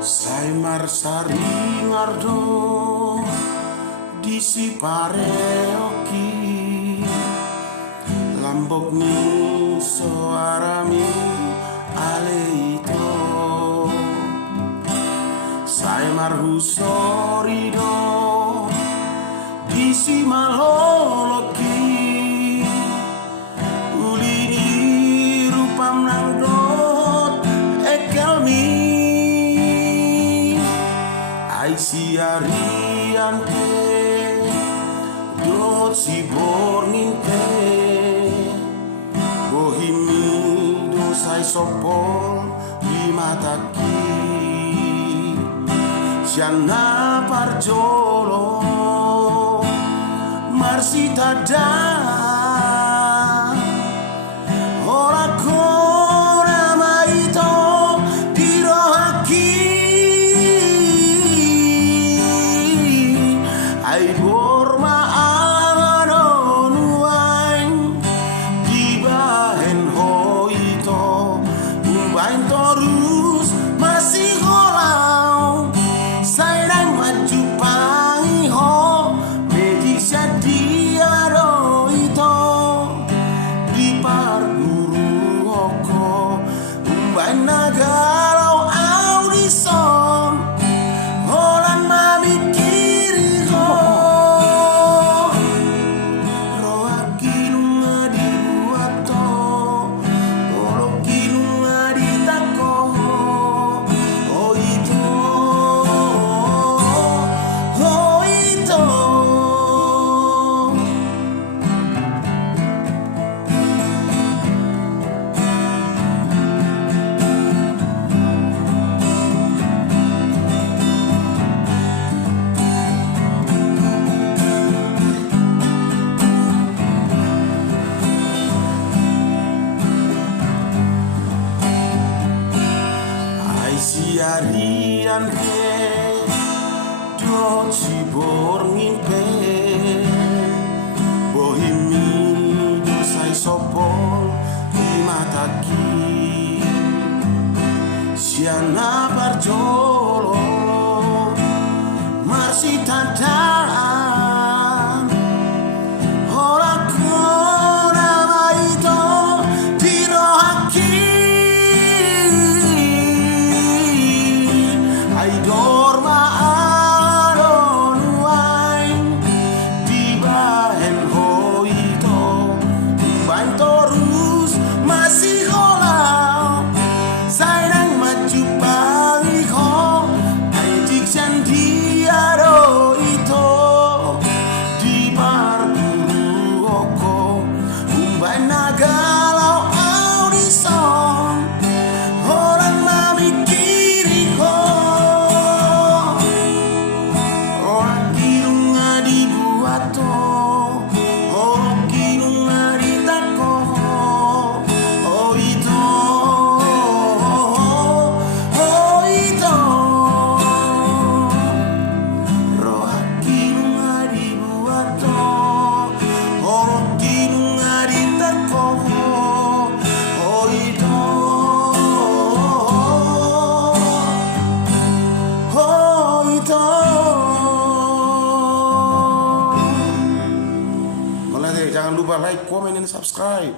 Saimar saringardo disi pareoki lambok ni soarami aleito Saimar husorido disi maloloki ulini rupam nangdot ekelmi ai siariante dot si borninte bohimi dosai sopol di mataki siana parjolo marsita da ora kora maito dirohaki ai borma anon wain dibahen hoito umbain torus masih golau sairang maju pangiho medisya diaro ito di parguru hoko umbain nagalau audison holan mamikiri ko roakinunga dibuato olokinunga ditako oh itu ai siarian ke dot si borngin pe bohimi dosai sopol di mataki siana parjolo marsita dan ora kona maito dirohaki ai dorma aron wain dibahen hoito umbain torus masih golau sairang maju pangiho ai diksan diaro ito di parguru hoko umbain nagalau audison orang mamikiri ko orang kirunga dibuato orang kirunga ditako oh itu roa kirunga dibuato orang kirunga ditako oh itu Jangan lupa like, komen, dan subscribe.